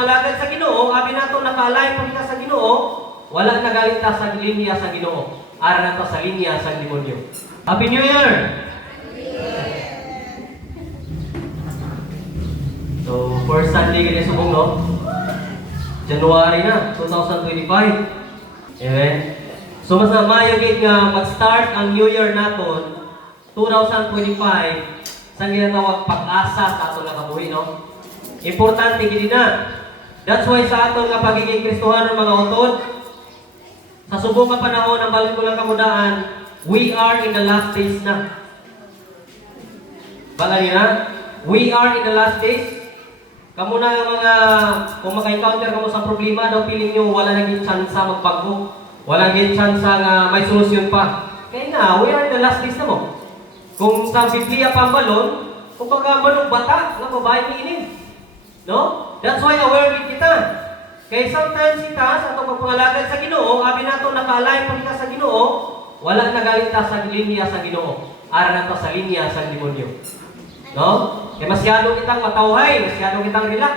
pagpangalagad sa Ginoo, abi nato nakaalay pa kita sa Ginoo, wala nagalit ta sa linya sa Ginoo. Ara na to sa linya sa demonyo. Happy New Year! So, first Sunday ganyan subong, no? January na, 2025. Amen? So, mas na mayagit nga mag-start ang New Year naton, 2025, sa ginatawag pag-asa sa aton nakabuhi, no? Importante gini na. That's why sa aton nga pagiging Kristohan ng mga utod, sa subong nga panahon ng balik ko lang kamudaan, we are in the last days na. Bala niya? We are in the last days. Kamu na ang mga, kung maka-encounter kamo sa problema, daw piling nyo wala naging chance magbago. Wala naging chance nga may solusyon pa. Kaya na, we are in the last days na mo. Kung sa Biblia pambalon, kung baga manong bata, nga babae ni inin. No? That's why aware din kita. Kaya sometimes kita, sa itong pagpangalagad sa Ginoo, abi nato nakaalay pa kita sa Ginoo, wala nagalit ta sa linya sa Ginoo. Ara na to sa linya sa demonyo. No? Kaya masyado kitang matawhay, masyado kitang relax.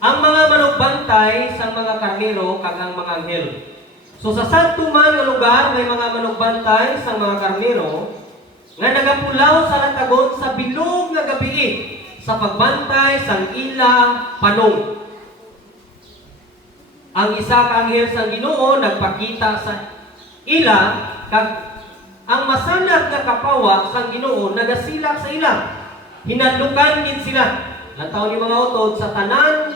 Ang mga manugbantay sa mga karnero kag ang mga anghel. So sa santo man nga lugar may mga manugbantay sa mga karnero nga nagapulaw sa latagon sa bilog nga gabi sa pagbantay sang ila panong. Ang isa ka anghel sa Ginoo nagpakita sa ila kag ang masanag nga kapawa sang Ginoo nagasilak sa ila. Hinadlukan gid sila. Lantaw ni mga utod sa tanan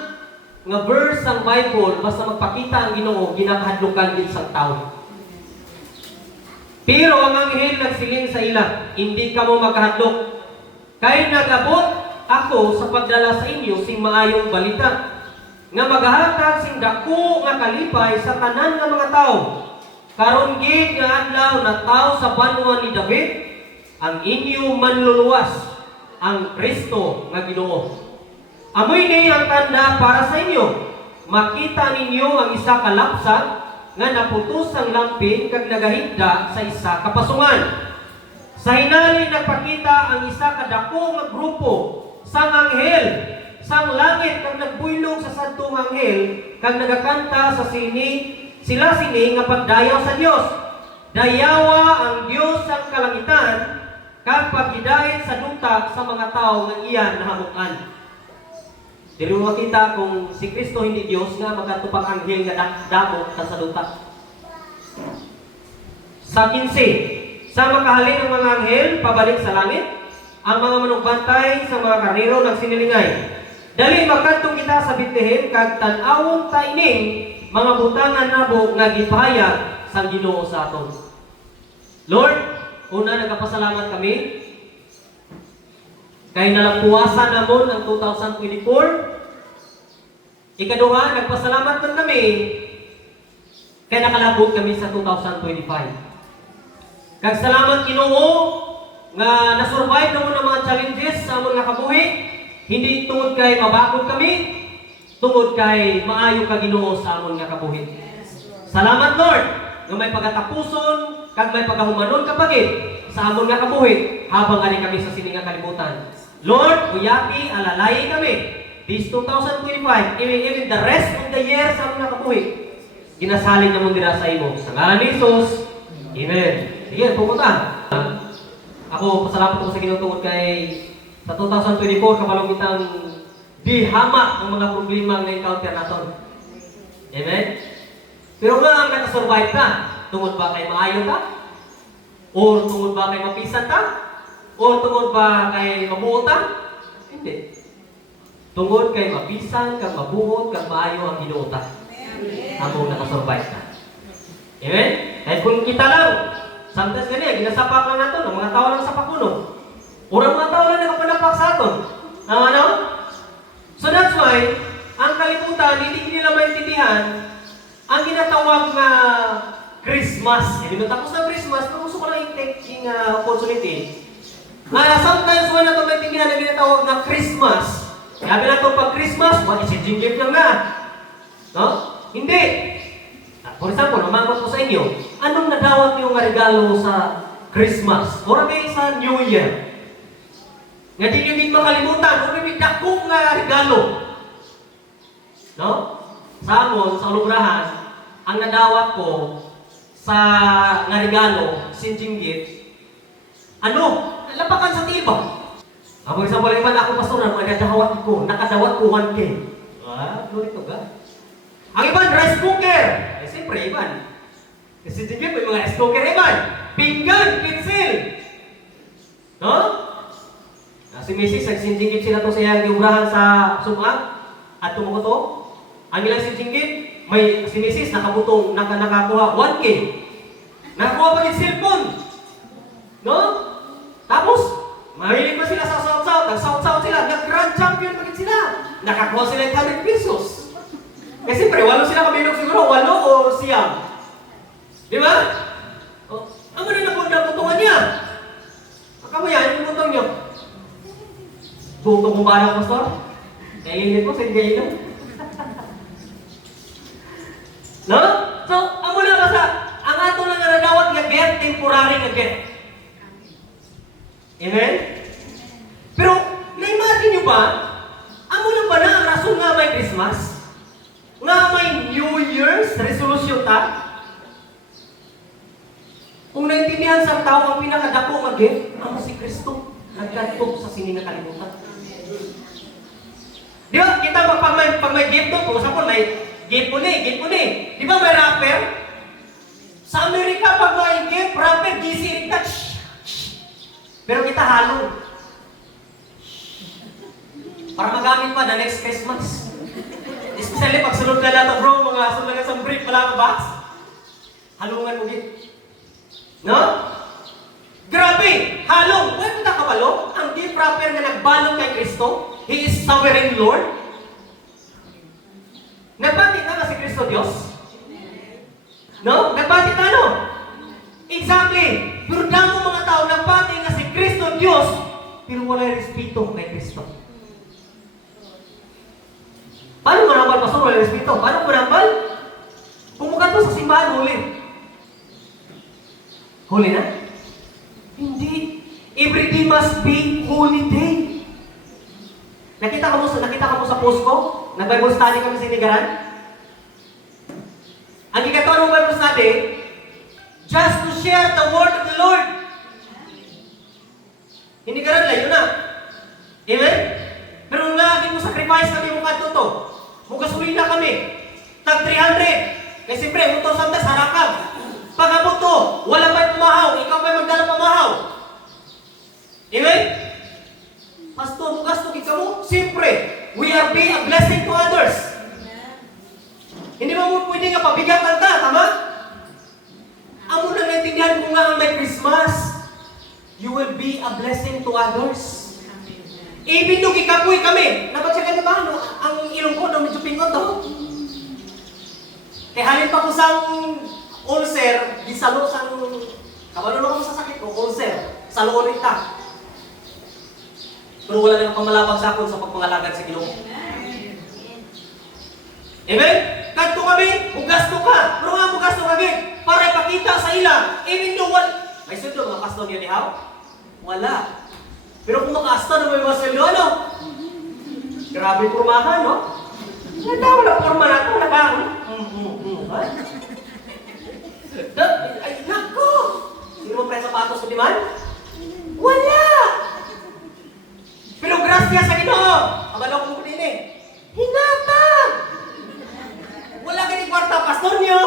nga verse sang Bible basta magpakita ang Ginoo ginakahadlukan gid sang tawo. Pero ang anghel nagsiling sa ila, hindi kamo makahadlok. Kay nagabot ako sa pagdala sa inyo sing maayong balita nga maghahatag sing dako nga kalipay sa tanan nga mga tawo. Karon gid nga adlaw na tawo sa banwa ni David ang inyo manluluwas ang Kristo nga Ginoo. Amoy ni ang tanda para sa inyo. Makita ninyo ang isa ka lapsag nga naputos ang lampin kag nagahigda sa isa ka pasungan. Sa hinali nagpakita ang isa ka dako nga grupo sang anghel sang langit kag nagbuylog sa sadtong anghel kag nagakanta sa sila sini nga pagdayaw sa Dios. Dayawa ang Dios sang kalangitan kag paghidayon sa duta sa mga tao nga iyan nahamukan. Dili mo makita kung si Kristo hindi Dios nga magatupang anghel nga damo sa duta. Sa 15, sa makahalin ng mga anghel pabalik sa langit, ang mga manugbantay sa mga karnero nagsinilingay. Dali magkadtong kita sa Bethlehem kag tan-awon ta ining mga butangan nabo nga gipahayag sang Ginoo sa aton. Lord, una nagpasalamat kami kay nalapuwasan namon ang 2024. Ikaduha, nagpasalamat man kami kay nakalabot kami sa 2025. Kag salamat Ginoo nga nasurvive namon ang mga challenges sa among nakabuhi. Hindi tungod kay mabakod kami, tungod kay maayo ka Ginoo sa among nakabuhi. Salamat Lord nga may pagatapuson kag may pagahumanon kapagid sa among nakabuhi habang ani kami sa sininga kalibutan. Lord, uyaki, alalay kami. This 2025, even the rest of the year sa among nakabuhi. Ginasalig namon dira sa imo. Sa ngalan ni Jesus. Amen. Sige, pupunta. Ako, pasalamat ko sa Ginoo tungod kay sa 2024, kabalong kitang dihamak ng mga problema nga encounter naton. Amen? Pero nga ang nakasurvive ka, tungod ba kay maayo ka? O tungod ba kay mapisan ka? O tungod ba kay mabuot ka? Hindi. Tungod kay mapisan, kag mabuot, kag maayo ang Ginoo ta. Among nakasurvive ka. Amen? Kahit kung kita lang, sometimes ganyan, ginasapak lang natin, ang mga tao lang sa pakuno. Urang mga tao lang nakapanapak sa aton. Ano? So that's why, ang kalibutan, hindi nila maintindihan ang ginatawag na Christmas. Hindi mo tapos na Christmas, pero gusto ko lang i-take yung opportunity. Sometimes wala na ito maintindihan ang ginatawag na Christmas. Sabi na ito pag Christmas, exchanging gift lang na. No? Hindi. For example, umangot ko sa inyo, anong nadawat niyong regalo sa Christmas? O rin sa New Year? Nga di nyo din makalimutan, o rin dakong regalo. No? Sa amon, sa lubrahan, ang nadawat ko sa nga regalo, sinjing gift, ano? Lapakan sa tiba. Ang example, iban ako pastoran, nakadawat ko 1K. Glory to God. Ang iban, rice cooker. Siyempre, iban. Kasi sinjing gift, may mga rice cooker, iban. Pinggan, pencil. No? Si Mrs. nagsinjing gift sila to sa iyang giubrahan sa sumang at tumukoto. Ang ilang sinjing gift, may si Mrs. nakabutong, nakakuha 1K. Nakakuha pa yung cellphone. No? Tapos, mahilig pa sila sa south-south. Nag-south-south sila. Nag-grand champion pa sila. Nakakuha sila yung 100 pesos. Kasi siyempre, 8 sila kabilog siguro. 8 o siyam. Di ba? O, ano na nabutungan niya? Ako yan, yung butong niyo. Butong mo ba na, Pastor? Kainit mo, sa hindi no? So, amo na ba sa ang ato lang nga nadawat nga get, temporary nga get. Amen? Pero, na-imagine nyo ba, amo lang ba na ang rason nga may Christmas? Nga may New Year's resolution ta? Kung naintindihan sa tao ang pinakadako nga gift, amo si Kristo, nagkadtog sa sini nga kalimutan. Di ba, kita pag may gift to, kung saan may gift po ni. Di ba may rapper? Sa Amerika, pag may gift, rapper, GC, touch. Pero kita halo. Para magamit pa the next Christmas. Especially pag sunod ka na ito, bro, mga sunod na isang brief, wala ka box. Halungan mo gift. No? Grabe! Halong! Pwede na kabalo? Ang gift rapper na nagbalong kay Kristo, He is sovereign Lord. Nagbati na si Kristo Diyos? No? Nagbati na no? Exactly. Pero damo mga tao nagbati na si Kristo Diyos, pero wala respeto kay Kristo. Paano mo nambal, Pastor? Wala respeto. Paano mo nambal? Pumukat mo sa simbahan, huli. Huli na? Hindi. Every day must be holy day. Nakita ka mo sa post ko? Nag-Bible study kami sa Inigaran? Ang gigatuan ng Bible study, just to share the word of the Lord. Inigaran lang, yun na. Amen? Pero lagi mo sacrifice kami mukha to. Mugasulina kami. Tag 300. Kasi siyempre, utos ang harakag. Pagabot to, wala pa pumahaw. Ikaw pa magdala pamahaw. Amen? Pastor, mugas to kita mo? Siyempre, we are being a blessing to others. Hindi mo pwede nga pabigatan ka, tama? Amo na naintindihan ko nga ang may Christmas, you will be a blessing to others. Even though kikapoy kami, nabatsyagan na ba? No? Ang ilong ko, medyo pingot to. Kaya halin pa ko sa ulcer, di salo sa kabalo na ako sa sakit ko, ulcer, salo ulit ta. Pero wala nang pamalabag sa akin sa pagpangalagad sa Ginoo. Amen? Kadto kami, mugasto ka. Pero nga mugasto kami para ipakita sa ila. Even though may sundo mga pastor niya ni How? Wala. Pero kung makasto na may masalo, ano? Grabe pormahan, no? Wala porma na ito, Ay, nako! Sino mo pre sapatos ko, di man? Wala! Pero grasya sa Ginoo, abalaw ko din eh. Hinatag! Wala ganit kwarta, pastor niyo.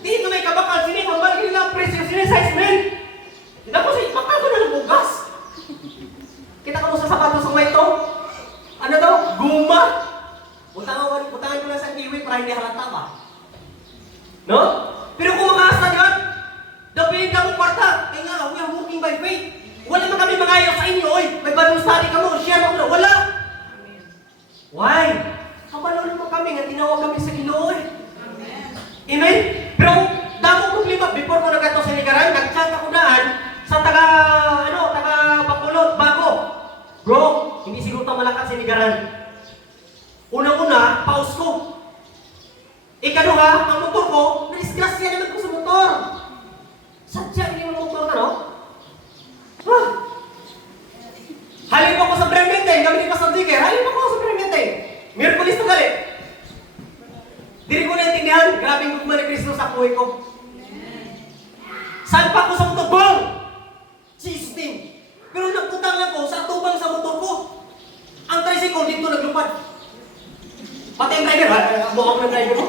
Dito may kabakal sini, hambal nila presyo sini size men. Hindi ko si makago na ng bugas. Kita ka mo sa sapatos ng ito. Ano daw? Guma. Utangan ko lang sa kiwi para hindi halata pa. No? Pero kung makaasta diyan, dapihin ka mo kwarta. Kaya nga, we are walking by faith. Wala man kami mangayaw sa inyo, oy. May Bible study ka mo, share mo na. Wala. Why? Kabalolo mo kami nga tinawag kami sa Ginoo. Amen? Pero damo problema before ko nagato sa Inigaran, nag-chat ako daan sa taga Bacolod, Bago. Bro, hindi siguro ta malakas sa Inigaran. Unang-una, pause ko. Ikaduha, ang motor ko, na-disgrasya naman ko sa motor. Sadya, hindi mo motor ka, no? Halip ako sa Bremente, kami ni Pastor Jigger, halip ako sa Bremente. Miraculous to galit. Grabing gugma ni Kristo sa buhay ko. Saan pa ko sa motor? Jesus name. Pero nagputang lang ko sa tubang sa motor ko. Ang tricycle dito naglupad. Pati ang driver, buka ko ng driver ko.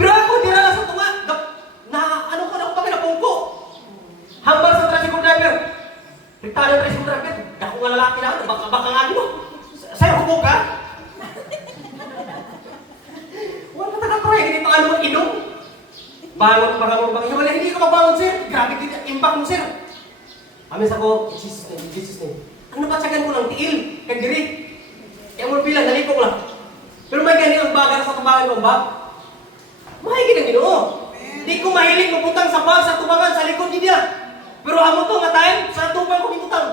Pero ako, dinala sa tunga. Ano ko na ako pa pinapungko. Hambal sa tricycle driver. Riktado yung tricycle driver. Dako nga lalaki na ako. Baka nga mo. Sa'yo, hubog ka? Wala ka taga-try. Hindi pa nga naman inom. Bangon pa ka mo. Wala, hindi ka mabangon, sir. Grabe, impact mo, sir. Amin sa ko, Jesus name, Jesus name. Ano ba tsagan ko lang, tiil, kagdiri. Yang mo bilang, nalikong lang. Pero may ganyan ang baga sa tubangan ko, ba? Mahigit ang Ginoo. Di ko mahilig maputang sa bag, sa tubangan, sa likod niya. Pero amo to, ngatayin, sa tubang ko giputang.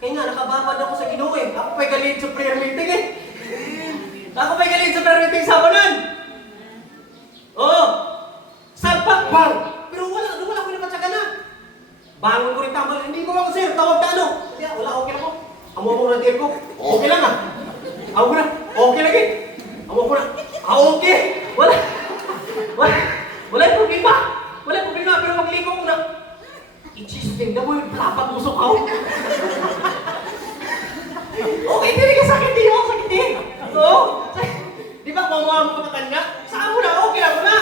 Kaya nga, nakababad ako sa Ginoo eh. Ako pa'y galit sa prayer meeting eh. Ako pa'y galit sa prayer meeting sa banan. Oo. Salpak, bang. Pero wala ko napatsaga na. Bangon ko rin tambal, hindi ko ako sir, tawag na ano. Kaya wala, okay na po. Amo mo na deal ko. Okay lang ah. Amo na, okay lagi. Amo ko na, okay. Wala yung problema. Wala yung problema, pero magliko ko na. I-Jesus name, na mo yung lapag musok ako. Okay, hindi ka sakit din ako, sakit din. Oo. Di ba, mamuha mo kapatanya? Saan mo na, okay lang mo na.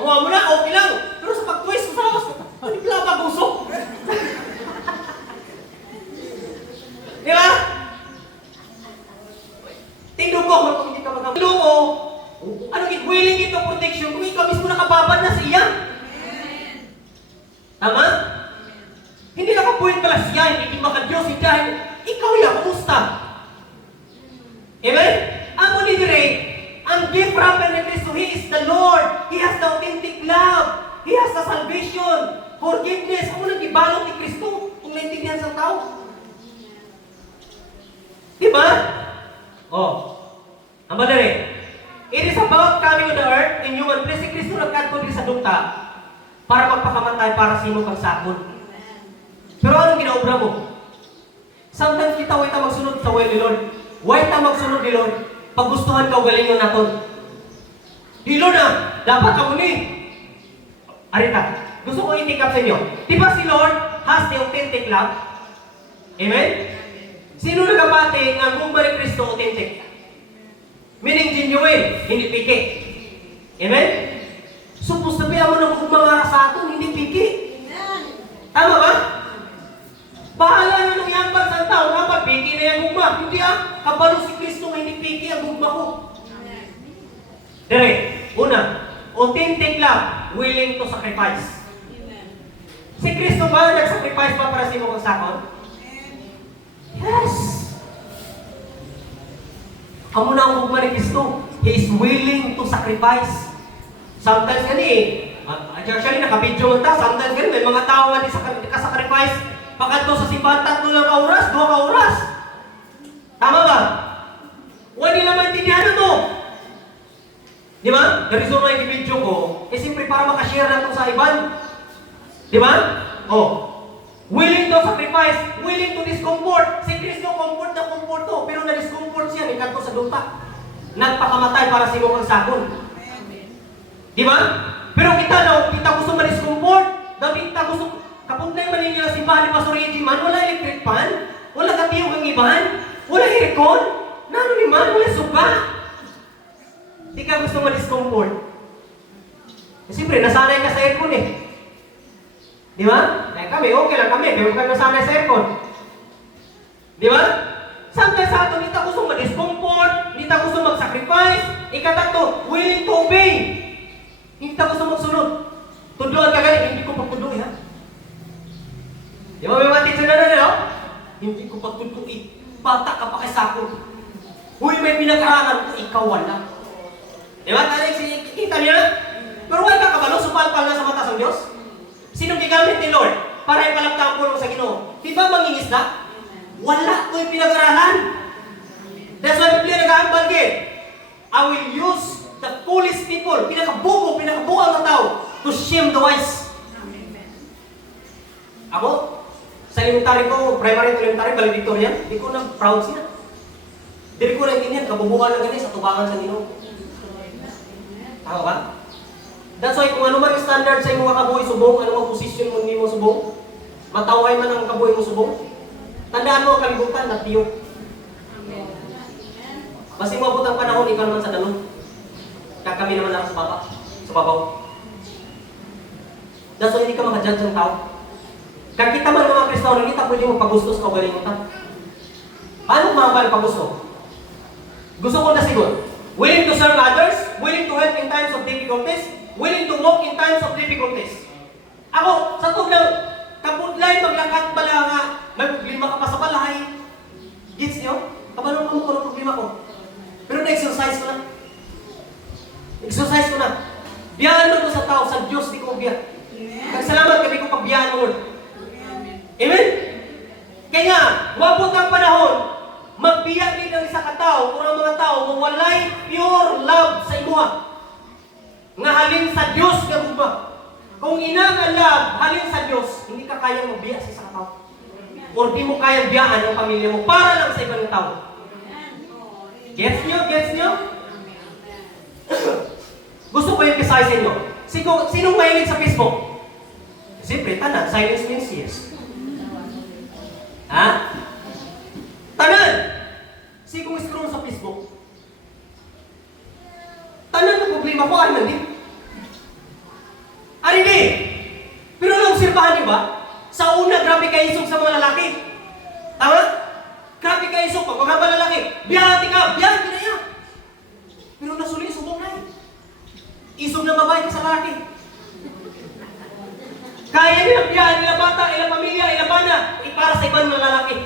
Mamuha mo na, okay lang. Pero sa pag-twist mo sa labas, hindi pala pag-usok. Di ba? Tingnan ko kung hindi ka magkagulo. Ano, willing ito protection kung ikaw mismo nakababad na siya. Tama? Hindi nakapuwit pala siya, hindi maka Diyos, hindi dahil ikaw yan, kumusta? Amen? Amo ni dire, ang gift from the Kristo, He is the Lord. He has the authentic love. He has the salvation, forgiveness. Ako nang ibalot ni Kristo kung naintindihan sa tao. Diba? Oh. Ang madali. It is about coming on the earth in human flesh. Si Kristo nagkanto din sa dukta para magpakamatay para sino kang sakon. Pero anong ginaobra mo? Sometimes kita huwag ta magsunod sa will ni Lord. Huwag ta magsunod ni Lord. Paggustuhan ka, galing mo naton. Di Lord na, dapat ka muni. Arita, gusto ko i-take up sa inyo. Di ba si Lord has the authentic love? Amen? Sino nagapati ng gumba ni Kristo authentic? Meaning genuine, hindi piki. Amen? Supposed na mo ng gumba sa atin, hindi piki. Tama ba? Bahala na nung yambag sa tao, dapat piki na yung gumba. Hindi kabalo si Kristo nga hindi piki ang gumba ko. Dere, una, authentic love, willing to sacrifice. Si Kristo ba nag-sacrifice pa para sa imo kang sakon? Yes! Amo na ang gugma ni Kristo. He is willing to sacrifice. Sometimes gani, actually nakabidyo mo ta, sometimes gani, may mga tao nga di ka-sacrifice. Pagkanto sa simbahan, 3 lang oras, 2 oras. Tama ba? Huwag nila maintindihan mo. Di ba? The reason why i-video ko, siyempre para makashare na ito sa iban. Di ba? Oh. Willing to sacrifice, willing to discomfort. Si Kristo comfort na comfort to, pero na-discomfort siya, ikanto sa duta. Nagpakamatay para sa iyong sakon. Di ba? Pero kita gusto ma-discomfort, dahil kita gusto, kapuntlay man ninyo na simbahan ni Pastor Eji man, wala electric pan, wala katiyong ang iban, wala aircon, nano ni man, wala suba. Di ka gusto ma-discomfort. Siyempre, nasanay ka sa aircon eh. Di ba? Eh kami, okay lang kami, pero kami nasanay sa aircon. Di ba? Sometimes sa ato, hindi ta gusto ma-discomfort, hindi ta gusto mag-sacrifice, ikatatlo, willing to obey. Hindi ta gusto magsunod. Tunduan ka galing, hindi ko pagtunduin ha. Di ba may mga teacher na no? Hindi ko pagtunduin. Bata ka pa kay sakon. Uy, may pinag-aralan ko, ikaw wala. Di ba? Kita niya? Pero wala ka kabalo, supalpal na sa mata sa Diyos. Sinong gigamit ni Lord para ipalapta ang puno sa Ginoo? Di ba mangingisda? Wala ko'y pinag-aralan. That's why Biblia nag-aambal din. I will use the foolish people, pinakabuang na tao, to shame the wise. Ako, sa elementary ko, primary to elementary, valedictorian, di ko na proud siya. Dili ko naintindihan, kabubuhan lang ganyan sa tubangan sa Ginoo. Tama ba? That's why kung ano man yung standard sa imong kabuhi subong, ano man posisyon mo nimo subong, mataway man ang kabuhi mo subong, tandaan mo ang kalibutan na tiyo. Basta mo abot ang panahon, ikaw naman sa danon. Kami naman lang sa baba, sa babaw. That's why hindi ka makajudge ng tao. Kaya kita man mga Kristiyano, kita pwede mo pagusto sa kaugaling mo ta. Paano mga pagusto? Gusto ko na siguro. Willing to serve others, willing to help in times of difficulties, willing to walk in times of difficulties. Ako, sa tug lang, kapudlay, maglakat pala nga, may problema ka pa sa balay. Gets niyo? Kabalong mo ko ng problema ko. Pero na-exercise ko na. Exercise ko na. Biyaan mo ko sa tao, sa Diyos, di ko biya. Nagsalamat kami ko pagbiyaan mo. Amen? Kaya nga, wabot ang panahon, magbiya din ang isa katao o ang mga tao mawalay pure love sa imuha. Nga halin sa Diyos nga bugma. Kung ina nga love, halin sa Diyos, hindi ka kayang magbiya sa isa katao. Or di mo kayang biyaan ang pamilya mo para lang sa ibang tao. Gets nyo? Gets nyo? Gusto ko yung kisay sa inyo. Sinong mahilig sa Facebook? Siyempre, tanan. Silence means yes. Ha? Tanan! Kung scroll sa Facebook. Tanan na problema ko, ay nandi. Ari di! Pero na-obserbahan niyo ba? Sa una, grabe kayo isog sa mga lalaki. Tama? Grabe kayo isog. Pag mga ba lalaki, biyati ka, biyati na yan. Pero nasuli, subong na eh. Isog na babae ka sa lalaki. Kaya nila biyahan, nila bata, nila pamilya, nila bana, para sa ibang mga lalaki.